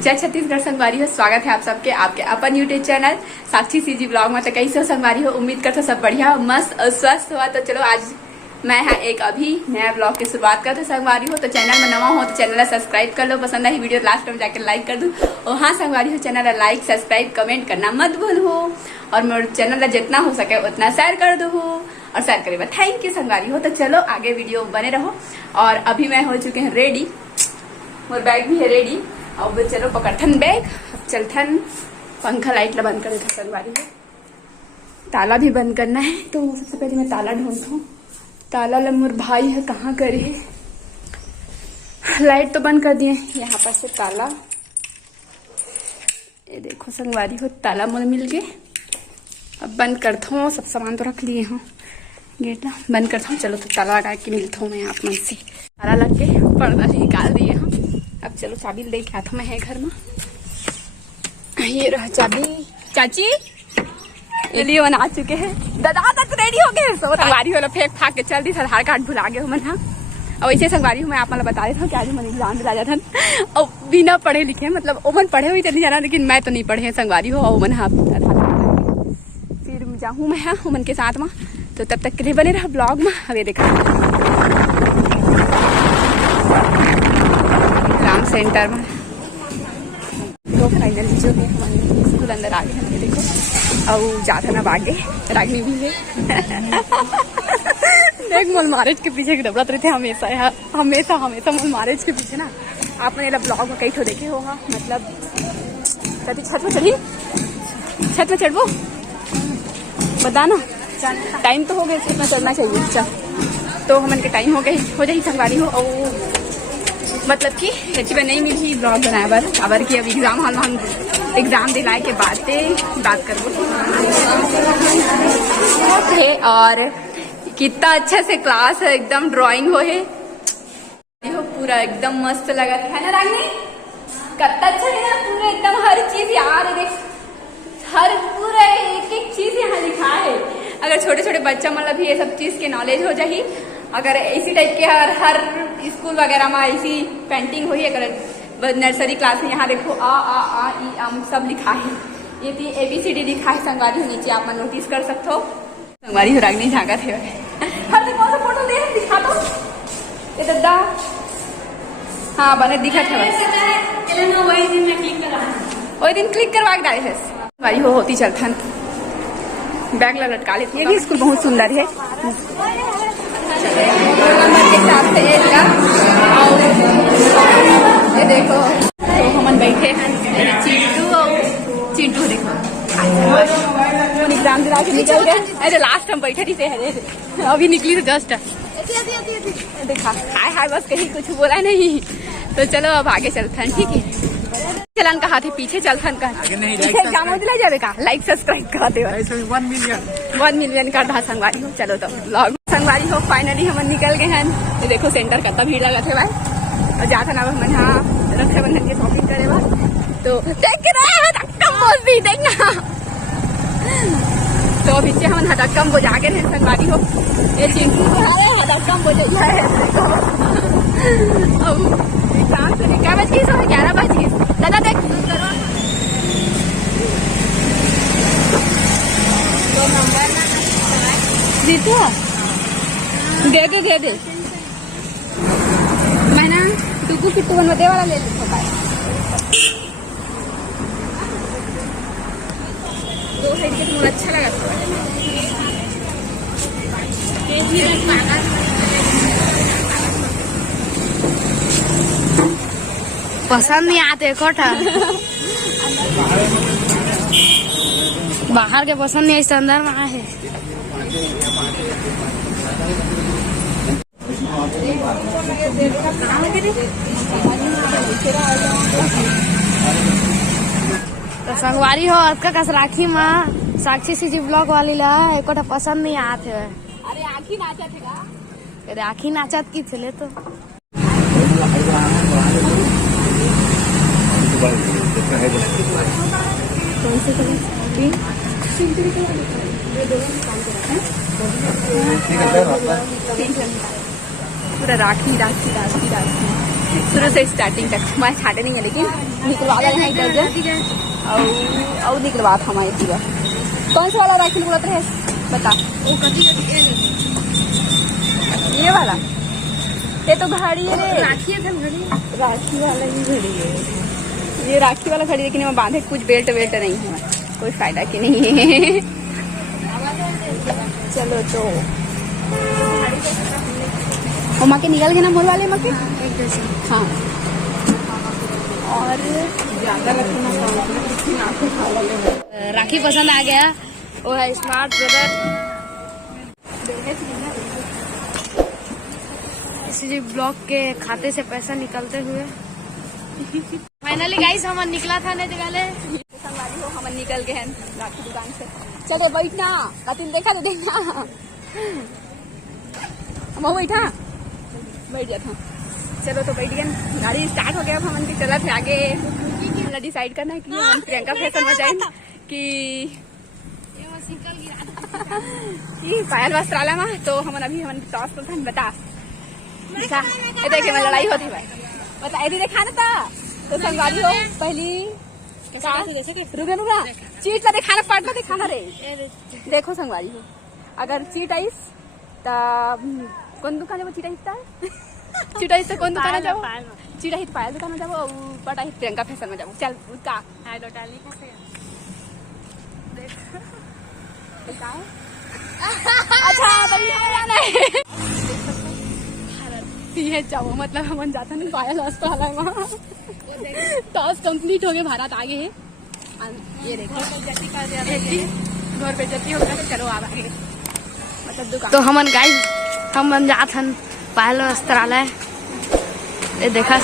जय छत्तीसगढ़ संगवारी हो। स्वागत है आप सबके आपके अपन यूट्यूब चैनल साक्षी सीजी ब्लॉग में। तो कैसे हो संगवारी हो, उम्मीद करते सब बढ़िया मस्त और स्वस्थ हुआ। तो चलो आज मैं एक अभी नया ब्लॉग की शुरुआत करते संगवारी हो। तो चैनल में नवा हो तो चैनल सब्सक्राइब कर लो, पसंद आई वीडियो लास्ट में जाकर लाइक कर दो। और हाँ संगवारी हो, चैनल लाइक सब्सक्राइब कमेंट करना मत भूल हो। और मेरे चैनल जितना हो सके उतना शेयर कर दो हो। और शेयर करे थैंक यू संगवारी हो। तो चलो आगे वीडियो बने रहो। और अभी मैं हो चुके हैं रेडी, और बैग भी है रेडी। अब चलो पकड़थन बैग, अब चलथन। पंखा लाइट ला बंद कर देता संगवारी है, ताला भी बंद करना है। तो सबसे पहले मैं ताला ढूंढता हूँ। ताला ला मोर भाई है कहाँ करे है। लाइट तो बंद कर दिए, यहाँ पर से ताला। ये देखो संगवारी हो, ताला मोर मिल गए। अब बंद करता हूँ, सब सामान तो रख लिए हूँ। गेट ला बंद करता हूँ। चलो तो ताला लगा के मिलता हूँ मैं आप मन से। ताला लग के पर्दा निकाल दिए हम। अब चलो चाबी ले के आता मैं है घर में। ये रहा चाबी। चाची ये लिए आ चुके हैं। दादा तक रेडी हो गए। संगवारी हो फेंक फाक के चल दी। आधार कार्ड भुला गए मन। हाँ और वैसे संगवारी हूँ मैं आप बता देता हूँ कि आज मैंने एग्जाम दिला जाता और बिना पढ़े लिखे, मतलब ओमन पढ़े हुई तो नहीं जाना, लेकिन मैं तो नहीं पढ़े संगवारी हो। ओमन हाँ फिर जाऊँ मैं ओमन के साथ में। तो तब तक के लिए बने रहा ब्लॉग में। अब ये देखा एग्जाम सेंटर में तो फाइनली जो है हमारे स्कूल अंदर आ गए हैं। देखो और जाता ना आगे रागनी भी है। देख मोल मैरिज के पीछे दबड़त रहते हमेशा हमेशा हमेशा मोल मैरिज के पीछे ना। आप मेरा ब्लॉग में कई ठो देखे होगा। मतलब कभी छत में चढ़ी, छत में चढ़ो बताना। टाइम तो हो गया, छत में चढ़ना चाहिए। चल तो हमन के टाइम हो जाए संगवारी हो। और मतलब कि में नहीं मिली ब्लॉग बनाए बार अबर की। अब एग्जाम हॉल में हम एग्जाम दिलाए के बाद बात करो। और कितना अच्छा से क्लास है, एकदम ड्राइंग हो है पूरा एकदम मस्त लगा है ना रागनी। कितना अच्छा है ना पूरा एकदम हर चीज यार। देख हर पूरा एक एक चीज यहाँ लिखा है। अगर छोटे छोटे बच्चा मतलब भी ये सब चीज के नॉलेज हो जाए, अगर इसी टाइप के हर स्कूल वगैरह में ऐसी पेंटिंग हुई। अगर नर्सरी क्लास में यहाँ देखो आ ई आम सब लिखा है। ये भी ABCD लिखा है संगवारी हो। नीचे आप नोटिस कर सकते हो। संगवारी हो रागनी झागा थे हर दिन कौन सा फोटो ले दिखा दो ये दादा। हाँ बने दिखा था वही दिन क्लिक करवा के डाले है संगवारी हो। होती चलथन बैग ला लटका लेती है। ये स्कूल बहुत सुंदर है। के साथ से ये देखो तो हम बैठे हैं चिंटू देखो एग्जाम दिला के निकल गए। अरे लास्ट हम बैठे थे अभी निकली तो जस्ट देखा हाय हाय बस कहीं कुछ बोला नहीं। तो चलो अब आगे चलते हैं। ठीक है चलन कहा थे पीछे चलथन का एग्जाम दिला जाए का लाइक सब्सक्राइब करा दे 1 मिलियन कर रहा संगवारी हो। चलो तो ब्लॉग संगवारी हो फाइनली हम निकल गए हैं। ये देखो सेंटर कितना भीड़ लगा थे भाई। और जाता ना हम यहाँ रक्षाबंधन की शॉपिंग करे बा। तो देख हटक्कम बोल दी देखना। तो पीछे हम हटक्कम वो जाके हैं संगवारी हो। ये चिंटू हटक्कम वो जाए एग्जाम से क्या बज गई 11 बज गई। दादा देख जीतू दे दे मैं ना टुकू किट्टू बनवाते वाला ले लेता है। 2 साइड के तो अच्छा लगा था। पसंद नहीं आते कोठा बाहर के पसंद नहीं आते अंदर में है। तो संगवारी हो आपका कस राखी माँ साक्षी सीजी ब्लॉग वाली ला एक पसंद नहीं आते। अरे आखी नाचत है का? अरे आखी नाचत की चले तो पूरा राखी राखी राखी राखी शुरू से स्टार्टिंग तक मैं छाटे नहीं है, लेकिन निकलवा रहे हैं इधर और निकलवा था हमारे पूरा। कौन सा वाला राखी बोलत है बता? ये वाला, ये तो घड़ी है रे, राखी वाला ही घड़ी है ये, राखी वाला घड़ी, लेकिन मैं बांधे कुछ बेल्ट नहीं है, कोई फायदा की नहीं है। चलो तो माँ के निकल गए ना मोल वाले माँ के, हाँ। और राखी पसंद आ गया, वो है स्मार्ट ब्रदर। इसी ब्लॉग के खाते से पैसा निकलते हुए फाइनली गाइस हम निकला था नहीं निकाले संगवारी हो, हम निकल गए हैं राखी दुकान से। चलो बैठना, कतिन देखा तो देखना, हम बैठा बैठ जाता। चलो तो बैठ गए, गाड़ी स्टार्ट हो गया। अब हम चला थे आगे, डिसाइड करना है कि हम प्रियंका फैशन में जाए कि पायल वस्त्रालय में। तो हम अभी हम टॉस करते हैं, बता देखे मैं लड़ाई होती है, बता यदि देखा ना था तो संगवारी हो पहली रुका चीट का दिखाना पड़ता, दिखाना रे। देखो संगवारी हो, अगर चीट आईस तो कौन दुकान जाओ? चीट आईस चीट आईस तो कौन दुकान जाओ? चीट आईस पायल दुकान में जाओ, और पट आईस प्रियंका फैशन में जाओ। चल उसका अच्छा ये जाओ, मतलब हम जाता नहीं पायल अस्पताल वहाँ। टॉस कंप्लीट हो गए, भारत आगे है। ये देखो घर पे जती हो गया। चलो आप आगे, मतलब दुकान तो हमन गाइस हम जात हन पायल वस्त्रालय। ये देखा